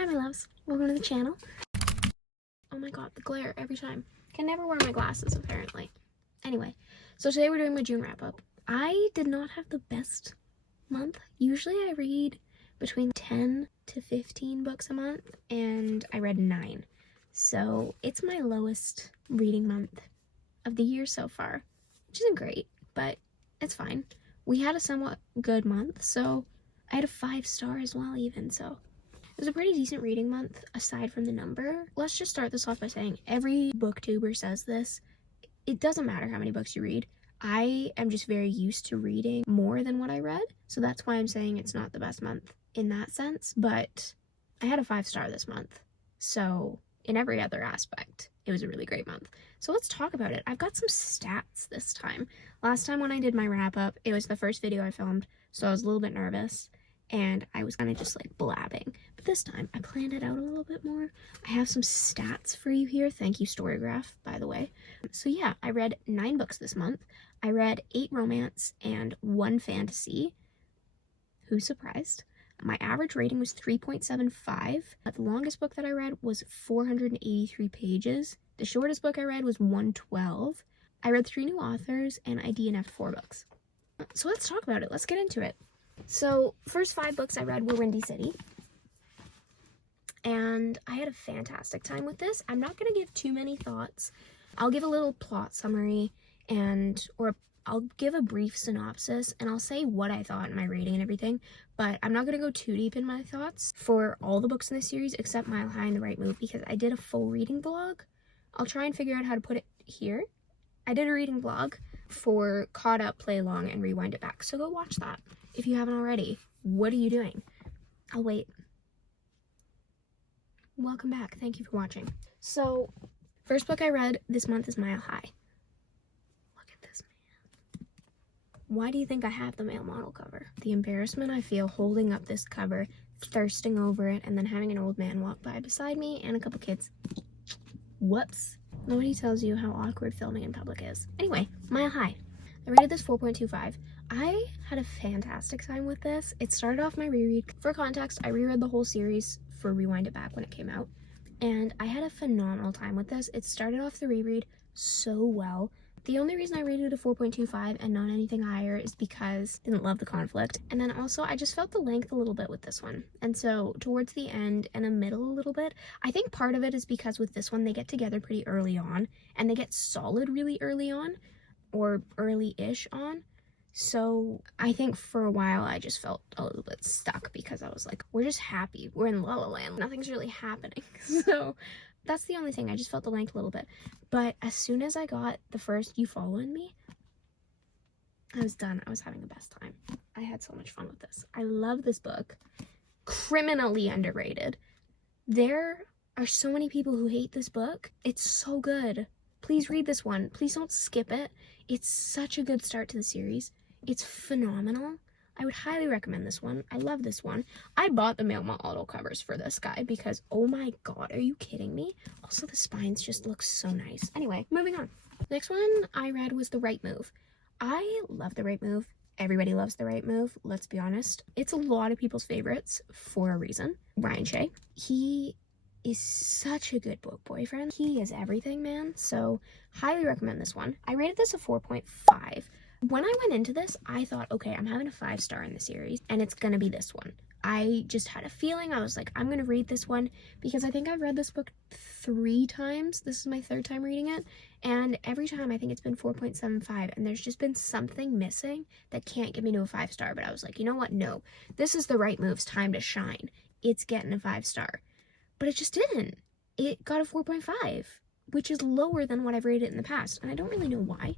Hi my loves, welcome to the channel. Oh my god, the glare every time. Can never wear my glasses apparently. Anyway, so today we're doing my June wrap up. I did not have the best month. Usually I read between 10 to 15 books a month and I read 9. So it's my lowest reading month of the year so far, which isn't great, but it's fine. We had a somewhat good month, so I had a 5-star as well even, so it was a pretty decent reading month aside from the number. Let's just start this off by saying every booktuber says this. It doesn't matter how many books you read. I am just very used to reading more than what I read, so that's why I'm saying it's not the best month in that sense, but I had a 5-star this month, so in every other aspect, it was a really great month. So let's talk about it. I've got some stats this time. Last time when I did my wrap up, it was the first video I filmed, so I was a little bit nervous and I was kind of just like blabbing. But this time I planned it out a little bit more. I have some stats for you here. Thank you, Storygraph, by the way. So yeah, I read 9 books this month. I read 8 romance and 1 fantasy. Who's surprised? My average rating was 3.75. The longest book that I read was 483 pages. The shortest book I read was 112. I read 3 new authors and I DNF'd 4 books. So let's talk about it. Let's get into it. So first 5 books I read were Windy City. And I had a fantastic time with this. I'm not going to give too many thoughts. I'll give a little plot summary or I'll give a brief synopsis and I'll say what I thought in my rating and everything, but I'm not going to go too deep in my thoughts for all the books in this series except Mile High and The Right Move because I did a full reading vlog. I'll try and figure out how to put it here. I did a reading vlog for Caught Up, Play Along, and Rewind It Back, so go watch that if you haven't already. What are you doing? I'll wait. Welcome back. Thank you for watching. So, first book I read this month is Mile High. Why do you think I have the male model cover? The embarrassment I feel holding up this cover, thirsting over it, and then having an old man walk by beside me and a couple kids. Whoops. Nobody tells you how awkward filming in public is. Anyway, Mile High. I rated this 4.25. I had a fantastic time with this. It started off my reread. For context, I reread the whole series for Rewind It Back when it came out, and I had a phenomenal time with this. It started off the reread so well. The only reason I rated it a 4.25 and not anything higher is because I didn't love the conflict. And then also I just felt the length a little bit with this one. And so towards the end and a middle a little bit, I think part of it is because with this one they get together pretty early on and they get solid really early on or early-ish on. So I think for a while I just felt a little bit stuck because I was like, we're just happy. We're in La La Land. Nothing's really happening. So that's the only thing. I just felt the length a little bit. But as soon as I got the first You Following Me, I was done. I was having the best time. I had so much fun with this. I love this book. Criminally underrated. There are so many people who hate this book. It's so good. Please read this one. Please don't skip it. It's such a good start to the series. It's phenomenal. I would highly recommend this one. I love this one. I bought the male model covers for this guy because, oh my god, are you kidding me? Also, the spines just look so nice. Anyway, moving on. Next one I read was The Right Move. I love The Right Move. Everybody loves The Right Move, let's be honest. It's a lot of people's favorites for a reason. Ryan Shea. He is such a good book boyfriend. He is everything, man. So, highly recommend this one. I rated this a 4.5. When I went into this, I thought, okay, I'm having a 5-star in the series, and it's gonna be this one. I just had a feeling. I was like, I'm gonna read this one, because I think I've read this book 3 times. This is my 3rd time reading it, and every time I think it's been 4.75, and there's just been something missing that can't get me to a 5-star, but I was like, you know what, no. This is The Right Move's time to shine. It's getting a 5-star. But it just didn't. It got a 4.5, which is lower than what I've rated in the past, and I don't really know why.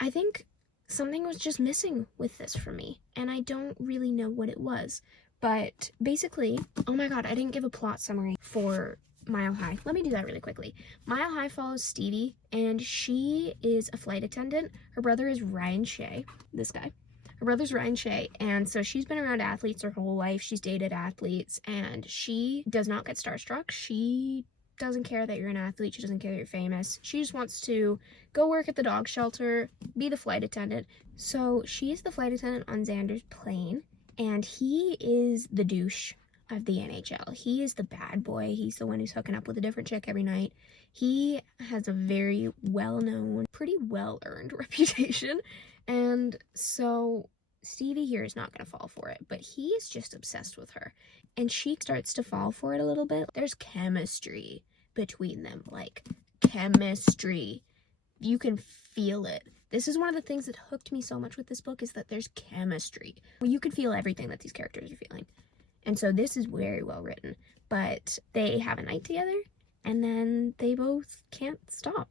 I think something was just missing with this for me, and I don't really know what it was. But basically, oh my god, I didn't give a plot summary for Mile High. Let me do that really quickly. Mile High follows Stevie, and she is a flight attendant. Her brother is Ryan Shea, this guy. Her brother's Ryan Shea, and so she's been around athletes her whole life. She's dated athletes, and she does not get starstruck. She doesn't care that you're an athlete. She doesn't care that you're famous. She just wants to go work at the dog shelter, be the flight attendant. So she's the flight attendant on Xander's plane, and he is the douche. of the NHL. He is the bad boy. He's the one who's hooking up with a different chick every night. He has a very well-known, pretty well-earned reputation. And so Stevie here is not going to fall for it, but he is just obsessed with her. And she starts to fall for it a little bit. There's chemistry between them, like chemistry. You can feel it. This is one of the things that hooked me so much with this book, is that there's chemistry. Well, you can feel everything that these characters are feeling. And so this is very well written. But they have a night together, and then they both can't stop.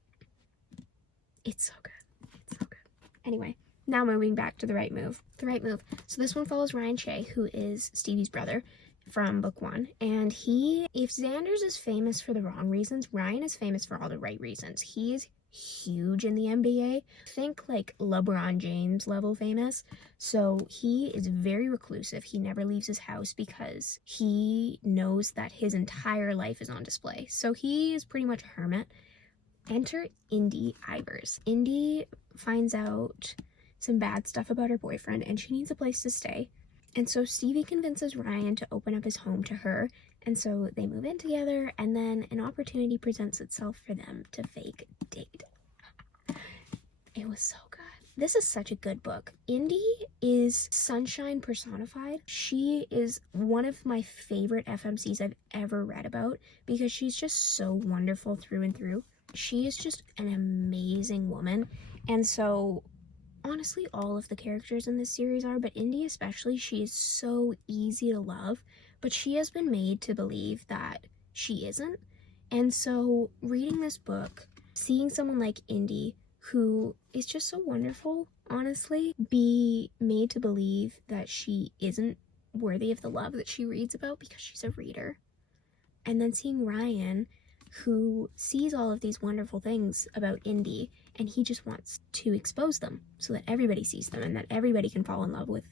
It's so good. It's so good. Anyway, now moving back to The Right Move. The Right Move. So this one follows Ryan Shea, who is Stevie's brother from book 1. And if Xander's is famous for the wrong reasons, Ryan is famous for all the right reasons. He is huge in the NBA. Think like LeBron James level famous. So he is very reclusive. He never leaves his house because he knows that his entire life is on display. So he is pretty much a hermit. Enter Indy Ivers. Indy finds out some bad stuff about her boyfriend, and she needs a place to stay. And so Stevie convinces Ryan to open up his home to her. And so they move in together, and then an opportunity presents itself for them to fake date. It was so good. This is such a good book. Indy is sunshine personified. She is one of my favorite FMCs I've ever read about, because she's just so wonderful through and through. She is just an amazing woman. And so honestly, all of the characters in this series are, but Indy especially, she is so easy to love. But she has been made to believe that she isn't. And so reading this book, seeing someone like Indy, who is just so wonderful, honestly, be made to believe that she isn't worthy of the love that she reads about because she's a reader. And then seeing Ryan, who sees all of these wonderful things about Indy, and he just wants to expose them so that everybody sees them and that everybody can fall in love with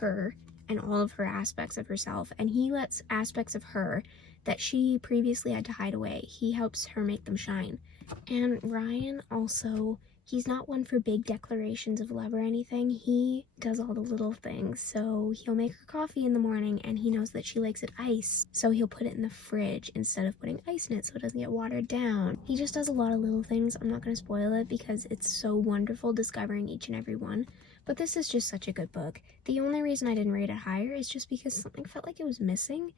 her and all of her aspects of herself. And he lets aspects of her that she previously had to hide away, he helps her make them shine. And Ryan also, he's not one for big declarations of love or anything. He does all the little things. So he'll make her coffee in the morning, and he knows that she likes it ice, so he'll put it in the fridge instead of putting ice in it so it doesn't get watered down. He just does a lot of little things. I'm not going to spoil it because it's so wonderful discovering each and every one. But this is just such a good book. The only reason I didn't rate it higher is just because something felt like it was missing.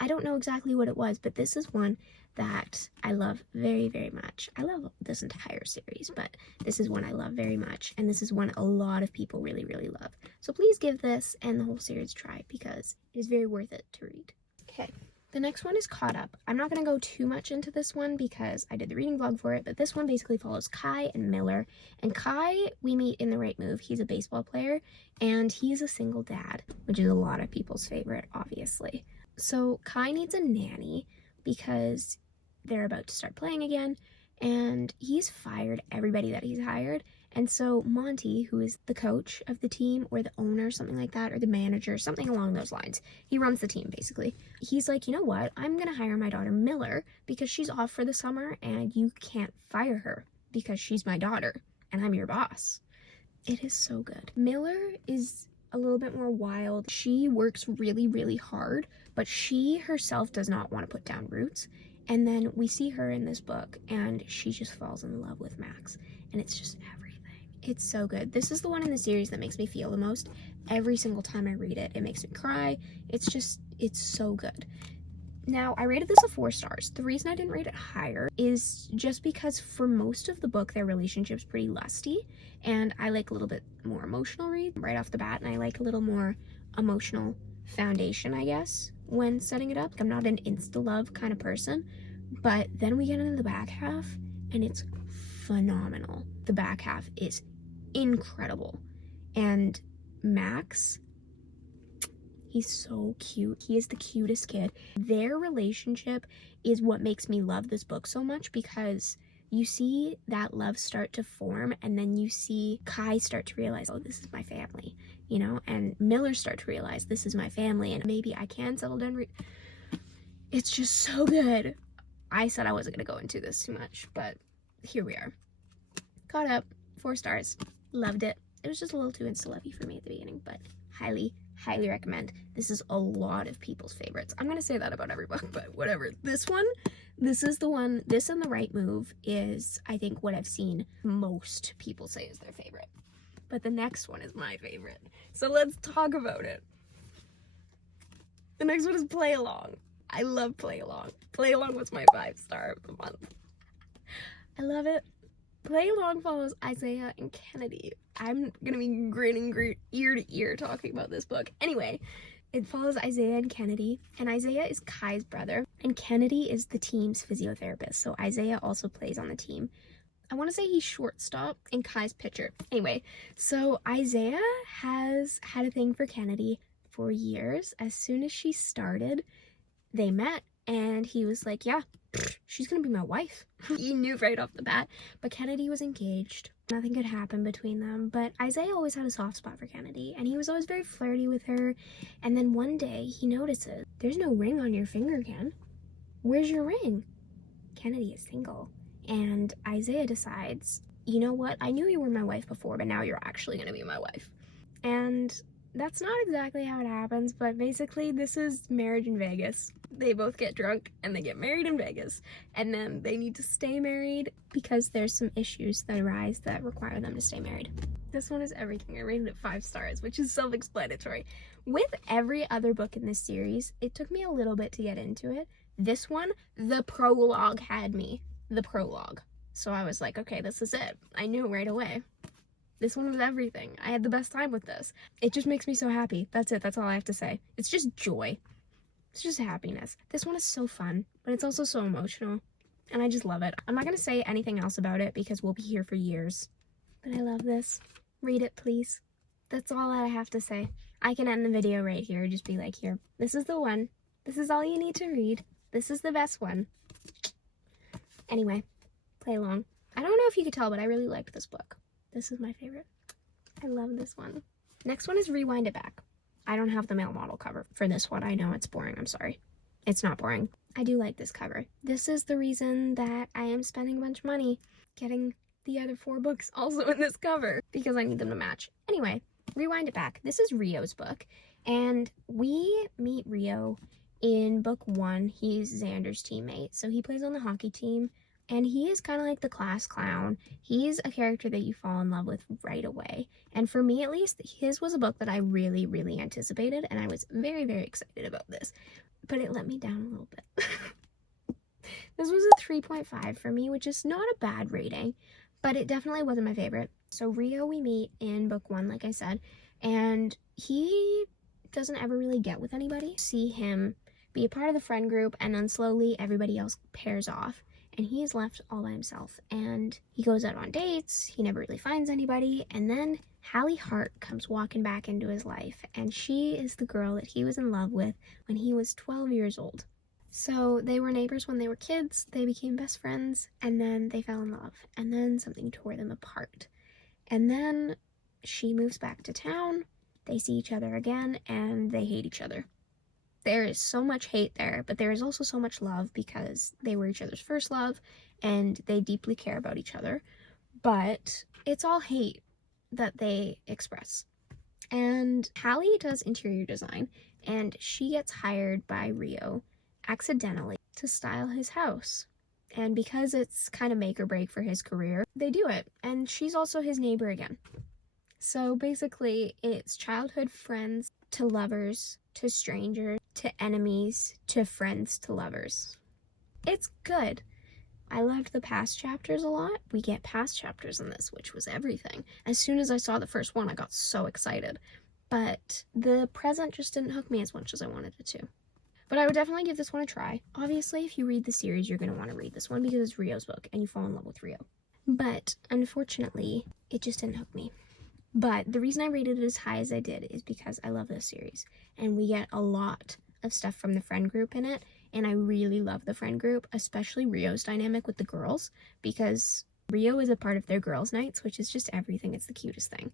I don't know exactly what it was, but this is one that I love very, very much. I love this entire series, but this is one I love very much, and this is one a lot of people really, really love. So please give this and the whole series a try, because it is very worth it to read. Okay, the next one is Caught Up. I'm not going to go too much into this one because I did the reading vlog for it, but this one basically follows Kai and Miller. And Kai, we meet in The Right Move. He's a baseball player, and he's a single dad, which is a lot of people's favorite, obviously. So Kai needs a nanny because they're about to start playing again, and he's fired everybody that he's hired. And so Monty, who is the coach of the team, or the owner, something like that, or the manager, something along those lines, he runs the team basically. He's like, you know what, I'm gonna hire my daughter Miller because she's off for the summer and you can't fire her because she's my daughter and I'm your boss. It is so good. Miller is a little bit more wild. She works really, really hard, but she herself does not want to put down roots. And then we see her in this book, and she just falls in love with Max, and it's just everything. It's so good. This is the one in the series that makes me feel the most. Every single time I read it, it makes me cry. It's so good. Now, I rated this a 4 stars. The reason I didn't rate it higher is just because for most of the book, their relationship's pretty lusty, and I like a little bit more emotional read right off the bat, and I like a little more emotional foundation, I guess, when setting it up. I'm not an insta-love kind of person, but then we get into the back half, and it's phenomenal. The back half is incredible, and Max, he's so cute. He is the cutest kid. Their relationship is what makes me love this book so much, because you see that love start to form, and then you see Kai start to realize, oh, this is my family, you know, and Miller start to realize this is my family, and maybe I can settle down. It's just so good. I said I wasn't going to go into this too much, but here we are. Caught Up, 4 stars. Loved it. It was just a little too insta-lovey for me at the beginning, but highly, highly recommend. This is a lot of people's favorites. I'm gonna say that about every book, but whatever. This is the one, this and The Right Move is, I think, what I've seen most people say is their favorite. But the next one is my favorite. So let's talk about it. The next one is Play Along. I love Play Along. Play Along was my 5-star of the month. I love it. Play Along follows Isaiah and Kennedy. I'm gonna be grinning ear to ear talking about this book. Anyway, it follows Isaiah and Kennedy, and Isaiah is Kai's brother, and Kennedy is the team's physiotherapist, so Isaiah also plays on the team. I want to say he's shortstop and Kai's pitcher. Anyway, so Isaiah has had a thing for Kennedy for years. As soon as she started, they met, and he was like, yeah, she's gonna be my wife. He knew right off the bat, but Kennedy was engaged. Nothing could happen between them, but Isaiah always had a soft spot for Kennedy, and he was always very flirty with her. And then one day he notices, there's no ring on your finger, Ken. Where's your ring? Kennedy is single, and Isaiah decides, you know what, I knew you were my wife before, but now you're actually gonna be my wife. And that's not exactly how it happens, but basically this is marriage in Vegas. They both get drunk and they get married in Vegas, and then they need to stay married because there's some issues that arise that require them to stay married. This one is everything. I rated it 5 stars, which is self-explanatory. With every other book in this series, it took me a little bit to get into it. This one, the prologue had me. The prologue. So I was like, okay, this is it. I knew right away. This one was everything. I had the best time with this. It just makes me so happy. That's it. That's all I have to say. It's just joy. It's just happiness. This one is so fun, but it's also so emotional, and I just love it. I'm not going to say anything else about it because we'll be here for years, but I love this. Read it, please. That's all I have to say. I can end the video right here. Just be like, here, this is the one. This is all you need to read. This is the best one. Anyway, Play Along. I don't know if you could tell, but I really liked this book. This is my favorite. I love this one. Next one is Rewind It Back. I don't have the male model cover for this one. I know it's boring. I'm sorry. It's not boring. I do like this cover. This is the reason that I am spending a bunch of money getting the other 4 books also in this cover, because I need them to match. Anyway, Rewind It Back. This is Rio's book, and we meet Rio in book 1. He's Xander's teammate, so he plays on the hockey team. And he is kind of like the class clown. He's a character that you fall in love with right away. And for me, at least, his was a book that I really, really anticipated. And I was very, very excited about this. But it let me down a little bit. This was a 3.5 for me, which is not a bad rating. But it definitely wasn't my favorite. So Rio we meet in book 1, like I said. And he doesn't ever really get with anybody. See him be a part of the friend group. And then slowly everybody else pairs off. And he is left all by himself, and he goes out on dates, he never really finds anybody, and then Hallie Hart comes walking back into his life, and she is the girl that he was in love with when he was 12 years old. So they were neighbors when they were kids, they became best friends, and then they fell in love, and then something tore them apart. And then she moves back to town, they see each other again, and they hate each other. There is so much hate there, but there is also so much love because they were each other's first love and they deeply care about each other. But it's all hate that they express. And Hallie does interior design, and she gets hired by Rio accidentally to style his house. And because it's kind of make or break for his career, they do it. And she's also his neighbor again. So basically, it's childhood friends to lovers to strangers to enemies to friends to lovers. It's good. I loved the past chapters a lot. We get past chapters in this, which was everything. As soon as I saw the first one, I got so excited. But the present just didn't hook me as much as I wanted it to. But I would definitely give this one a try. Obviously, if you read the series, you're going to want to read this one because it's Rio's book and you fall in love with Rio. But unfortunately, it just didn't hook me. But the reason I rated it as high as I did is because I love this series. And we get a lot of stuff from the friend group in it. And I really love the friend group, especially Rio's dynamic with the girls. Because Rio is a part of their girls' nights, which is just everything. It's the cutest thing.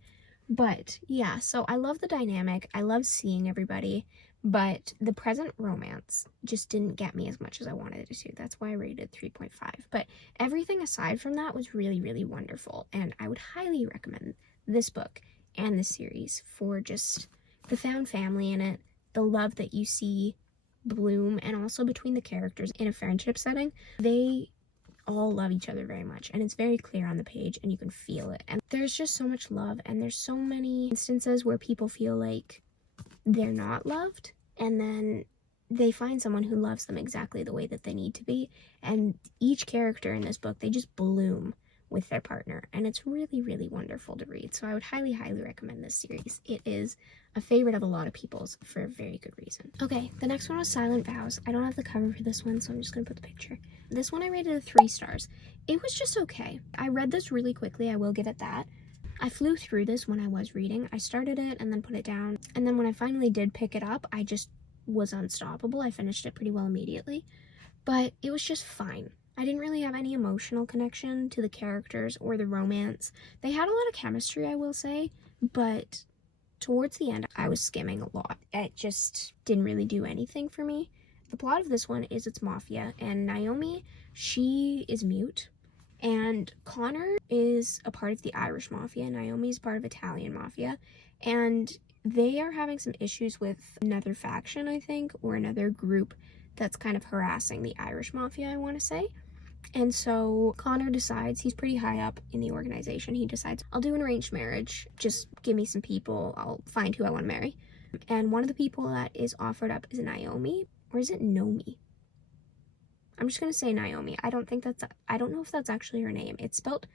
But yeah, so I love the dynamic. I love seeing everybody. But the present romance just didn't get me as much as I wanted it to. That's why I rated 3.5. But everything aside from that was really, really wonderful. And I would highly recommend this book and this series for just the found family in it, the love that you see bloom, and also between the characters in a friendship setting, they all love each other very much, and it's very clear on the page and you can feel it. And there's just so much love, and there's so many instances where people feel like they're not loved, and then they find someone who loves them exactly the way that they need to be. And each character in this book, they just bloom with their partner, and it's really, really wonderful to read. So I would highly, highly recommend this series. It is a favorite of a lot of people's for a very good reason. Okay, the next one was Silent Vows. I don't have the cover for this one, so I'm just gonna put the picture. This one I rated a 3 stars. It was just okay. I read this really quickly, I will give it that. I flew through this when I was reading. I started it and then put it down, and then when I finally did pick it up, I just was unstoppable. I finished it pretty well immediately, but it was just fine. I didn't really have any emotional connection to the characters or the romance. They had a lot of chemistry, I will say, but towards the end, I was skimming a lot. It just didn't really do anything for me. The plot of this one is it's mafia, and Naomi, she is mute, and Connor is a part of the Irish mafia, Naomi is part of Italian mafia, and they are having some issues with another faction, I think, or another group that's kind of harassing the Irish mafia, I want to say. And so Connor decides, he's pretty high up in the organization, he decides, I'll do an arranged marriage, just give me some people, I'll find who I want to marry. And one of the people that is offered up is Naomi, or is it Nomi? I'm just going to say Naomi. I don't know if that's actually her name. It's spelled,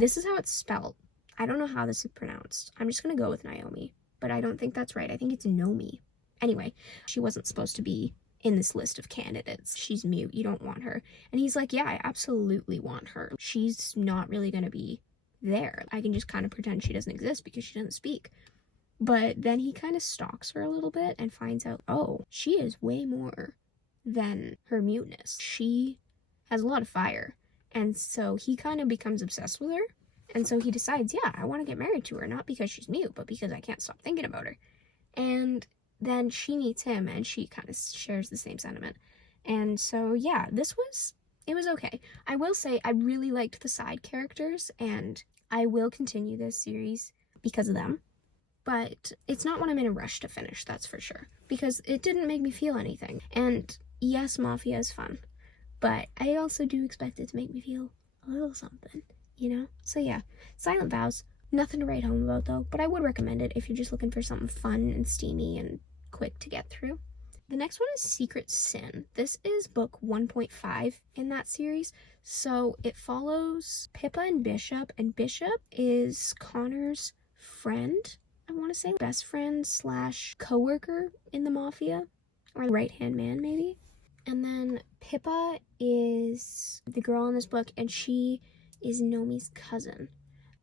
this is how it's spelled. I don't know how this is pronounced. I'm just going to go with Naomi, but I don't think that's right. I think it's Nomi. Anyway, she wasn't supposed to be in this list of candidates. She's mute. You don't want her. And he's like, yeah, I absolutely want her. She's not really going to be there. I can just kind of pretend she doesn't exist because she doesn't speak. But then he kind of stalks her a little bit and finds out, oh, she is way more than her muteness. She has a lot of fire. And so he kind of becomes obsessed with her. And so he decides, yeah, I want to get married to her, not because she's mute, but because I can't stop thinking about her. And then she meets him, and she kind of shares the same sentiment. And so, yeah, it was okay. I will say I really liked the side characters, and I will continue this series because of them. But it's not one I'm in a rush to finish, that's for sure. Because it didn't make me feel anything. And yes, mafia is fun. But I also do expect it to make me feel a little something, you know? So yeah, Silent Vows. Nothing to write home about though, but I would recommend it if you're just looking for something fun and steamy and quick to get through. The next one is Secret Sin. This is book 1.5 in that series. So it follows Pippa and Bishop is Connor's friend, I want to say, best friend / co-worker in the mafia, or right-hand man maybe. And then Pippa is the girl in this book, and she is Nomi's cousin.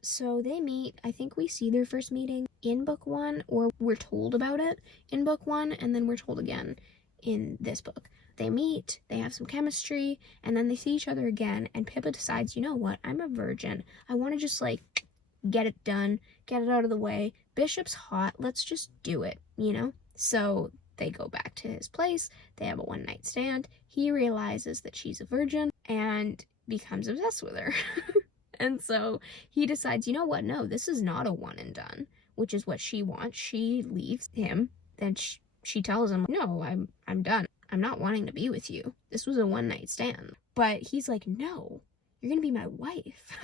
So they meet, I think we see their first meeting in book 1, or we're told about it in book 1, and then we're told again in this book. They meet, they have some chemistry, and then they see each other again, and Pippa decides, you know what, I'm a virgin. I want to just, like, get it done, get it out of the way. Bishop's hot, let's just do it, you know? So they go back to his place, they have a one-night stand, he realizes that she's a virgin, and becomes obsessed with her. And so he decides, you know what, no, this is not a one and done, which is what she wants. She leaves him, then she tells him, no, I'm done. I'm not wanting to be with you. This was a one-night stand. But he's like, no, you're gonna be my wife.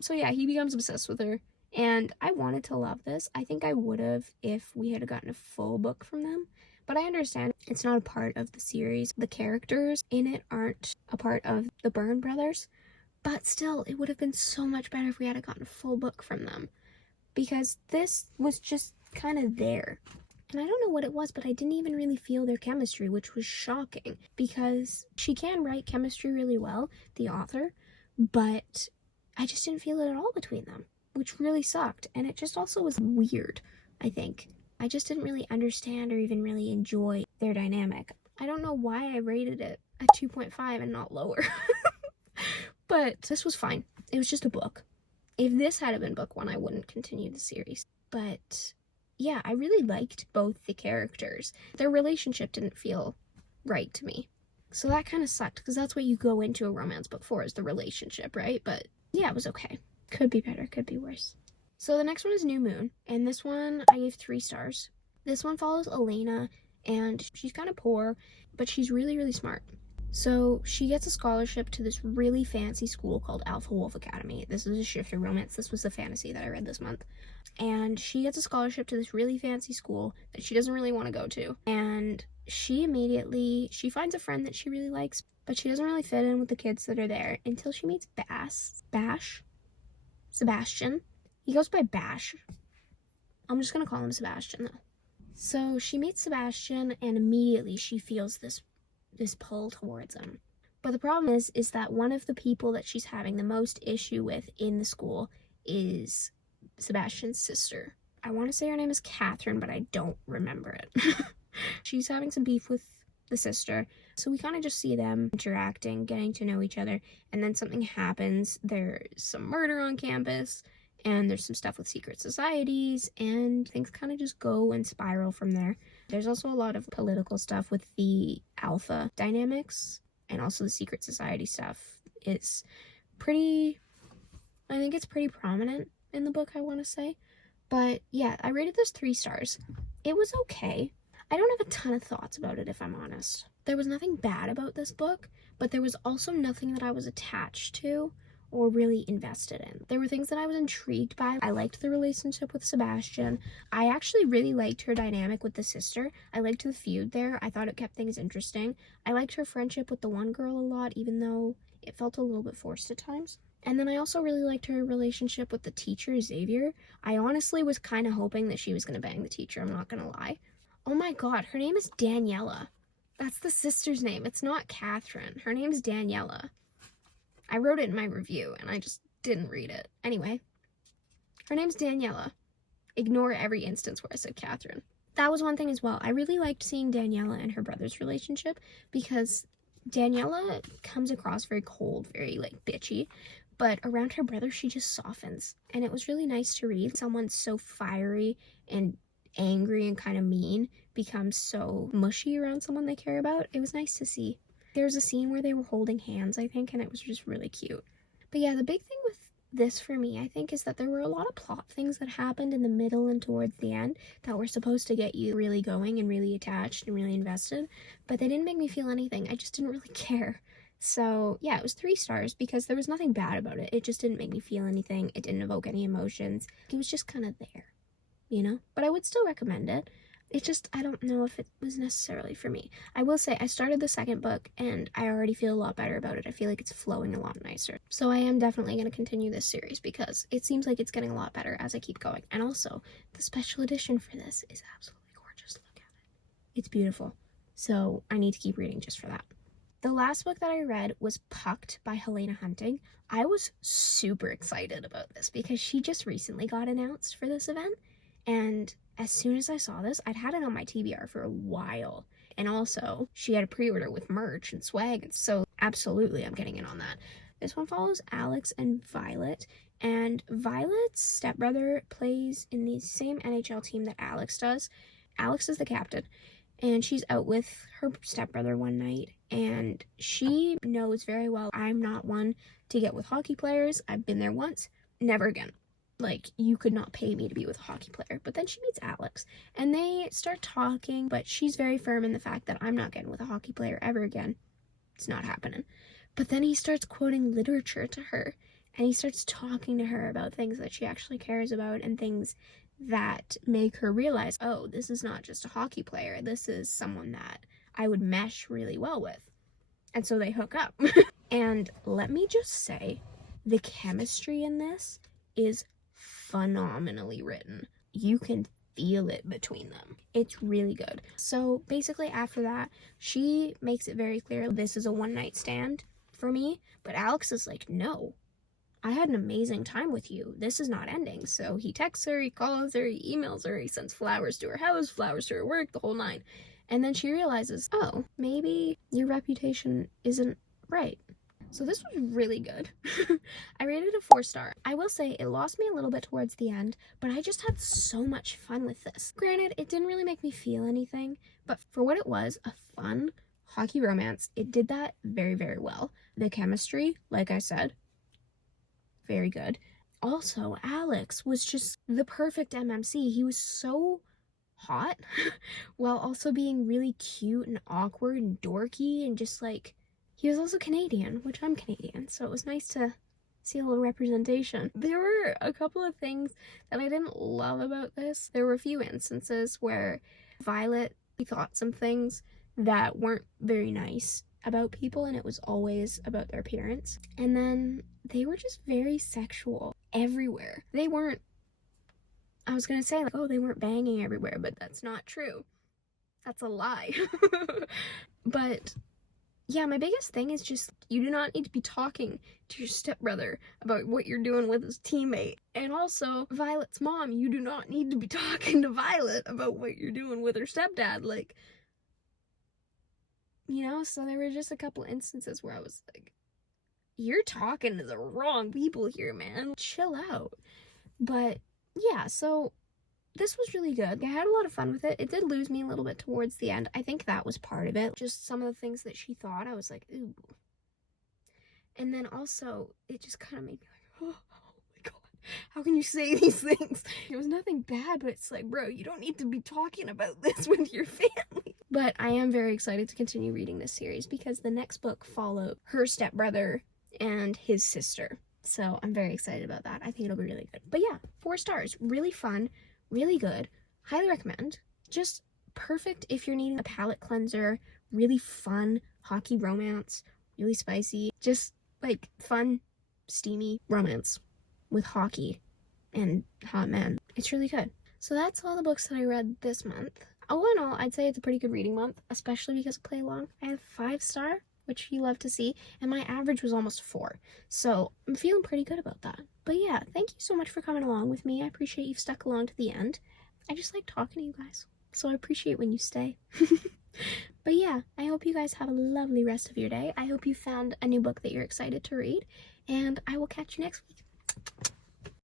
So yeah, he becomes obsessed with her, and I wanted to love this. I think I would have if we had gotten a full book from them, but I understand it's not a part of the series. The characters in it aren't a part of the Byrne brothers. But still, it would have been so much better if we had gotten a full book from them. Because this was just kind of there. And I don't know what it was, but I didn't even really feel their chemistry, which was shocking. Because she can write chemistry really well, the author, but I just didn't feel it at all between them, which really sucked. And it just also was weird, I think. I just didn't really understand or even really enjoy their dynamic. I don't know why I rated it a 2.5 and not lower. But this was fine. It was just a book. If this had been book 1, I wouldn't continue the series. But yeah, I really liked both the characters. Their relationship didn't feel right to me. So that kind of sucked, because that's what you go into a romance book for, is the relationship, right? But yeah, it was okay. Could be better, could be worse. So the next one is New Moon, and this one I gave 3 stars. This one follows Elena, and she's kind of poor, but she's really, really smart. So she gets a scholarship to this really fancy school called Alpha Wolf Academy. This is a shifter romance. This was the fantasy that I read this month. And she gets a scholarship to this really fancy school that she doesn't really want to go to. And she finds a friend that she really likes, but she doesn't really fit in with the kids that are there until she meets Sebastian. He goes by Bash. I'm just going to call him Sebastian, though. So she meets Sebastian, and immediately she feels this pull towards him. But the problem is that one of the people that she's having the most issue with in the school is Sebastian's sister. I want to say her name is Catherine, but I don't remember it. She's having some beef with the sister, so we kind of just see them interacting, getting to know each other, and then something happens. There's some murder on campus, and there's some stuff with secret societies, and things kind of just go and spiral from there. There's also a lot of political stuff with the alpha dynamics, and also the secret society stuff is I think it's pretty prominent in the book, I want to say. But yeah, I rated this 3 stars. It was okay. I don't have a ton of thoughts about it, if I'm honest. There was nothing bad about this book, but there was also nothing that I was attached to or really invested in. There were things that I was intrigued by. I liked the relationship with Sebastian. I actually really liked her dynamic with the sister. I liked the feud there. I thought it kept things interesting. I liked her friendship with the one girl a lot, even though it felt a little bit forced at times. And then I also really liked her relationship with the teacher, Xavier. I honestly was kind of hoping that she was going to bang the teacher, I'm not going to lie. Oh my god, her name is Daniela. That's the sister's name. It's not Catherine. Her name's Daniela. I wrote it in my review, and I just didn't read it. Anyway, her name's Daniela. Ignore every instance where I said Catherine. That was one thing as well. I really liked seeing Daniela and her brother's relationship, because Daniela comes across very cold, very, bitchy, but around her brother, she just softens. And it was really nice to read someone so fiery and angry and kind of mean becomes so mushy around someone they care about. It was nice to see. There was a scene where they were holding hands, I think, and it was just really cute. But yeah, the big thing with this for me, I think, is that there were a lot of plot things that happened in the middle and towards the end that were supposed to get you really going and really attached and really invested, but they didn't make me feel anything. I just didn't really care. So yeah, it was 3 stars because there was nothing bad about it. It just didn't make me feel anything. It didn't evoke any emotions. It was just kind of there. But I would still recommend it. It's just, I don't know if it was necessarily for me. I will say, I started the second book, and I already feel a lot better about it. I feel like it's flowing a lot nicer. So I am definitely going to continue this series, because it seems like it's getting a lot better as I keep going. And also, the special edition for this is absolutely gorgeous. Look at it. It's beautiful. So I need to keep reading just for that. The last book that I read was Pucked by Helena Hunting. I was super excited about this, because she just recently got announced for this event. And as soon as I saw this, I'd had it on my TBR for a while. And also, she had a pre-order with merch and swag, and so absolutely I'm getting in on that. This one follows Alex and Violet, and Violet's stepbrother plays in the same NHL team that Alex does. Alex is the captain, and she's out with her stepbrother one night, and she knows very well I'm not one to get with hockey players. I've been there once, never again. You could not pay me to be with a hockey player. But then she meets Alex, and they start talking, but she's very firm in the fact that I'm not getting with a hockey player ever again. It's not happening. But then he starts quoting literature to her, and he starts talking to her about things that she actually cares about, and things that make her realize, oh, this is not just a hockey player. This is someone that I would mesh really well with. And so they hook up. And let me just say, the chemistry in this is phenomenally written. You can feel it between them. It's really good. So basically after that, she makes it very clear this is a one-night stand for me, but Alex is like, no, I had an amazing time with you. This is not ending. So he texts her, he calls her, he emails her, he sends flowers to her house, flowers to her work, the whole 9. And then she realizes, oh, maybe your reputation isn't right. So this was really good. I rated it a 4-star. I will say it lost me a little bit towards the end, but I just had so much fun with this. Granted, it didn't really make me feel anything, but for what it was, a fun hockey romance, it did that very, very well. The chemistry, like I said, very good. Also, Alex was just the perfect MMC. He was so hot while also being really cute and awkward and dorky and just like, he was also Canadian, which I'm Canadian, so it was nice to see a little representation. There were a couple of things that I didn't love about this. There were a few instances where Violet thought some things that weren't very nice about people, and it was always about their appearance. And then they were just very sexual everywhere. They weren't, I was gonna say like, oh, they weren't banging everywhere, but that's not true. That's a lie. But yeah, my biggest thing is just, you do not need to be talking to your stepbrother about what you're doing with his teammate. And also, Violet's mom, you do not need to be talking to Violet about what you're doing with her stepdad. Like, you know, so there were just a couple instances where I was like, you're talking to the wrong people here, man. Chill out. But yeah, so this was really good. I had a lot of fun with it. It did lose me a little bit towards the end. I think that was part of it. Just some of the things that she thought, I was like, ooh. And then also, it just kind of made me like, oh my god, how can you say these things? It was nothing bad, but it's like, bro, you don't need to be talking about this with your family. But I am very excited to continue reading this series because the next book followed her stepbrother and his sister. So I'm very excited about that. I think it'll be really good. But yeah, 4 stars. Really fun. Really good. Highly recommend. Just perfect if you're needing a palate cleanser. Really fun hockey romance. Really spicy. Just like fun, steamy romance with hockey and hot men. It's really good. So that's all the books that I read this month. All in all, I'd say it's a pretty good reading month, especially because of Play Along. I have 5-star, which you love to see, and my average was almost 4. So I'm feeling pretty good about that. But yeah, thank you so much for coming along with me. I appreciate you've stuck along to the end. I just like talking to you guys, so I appreciate when you stay. But yeah, I hope you guys have a lovely rest of your day. I hope you found a new book that you're excited to read, and I will catch you next week.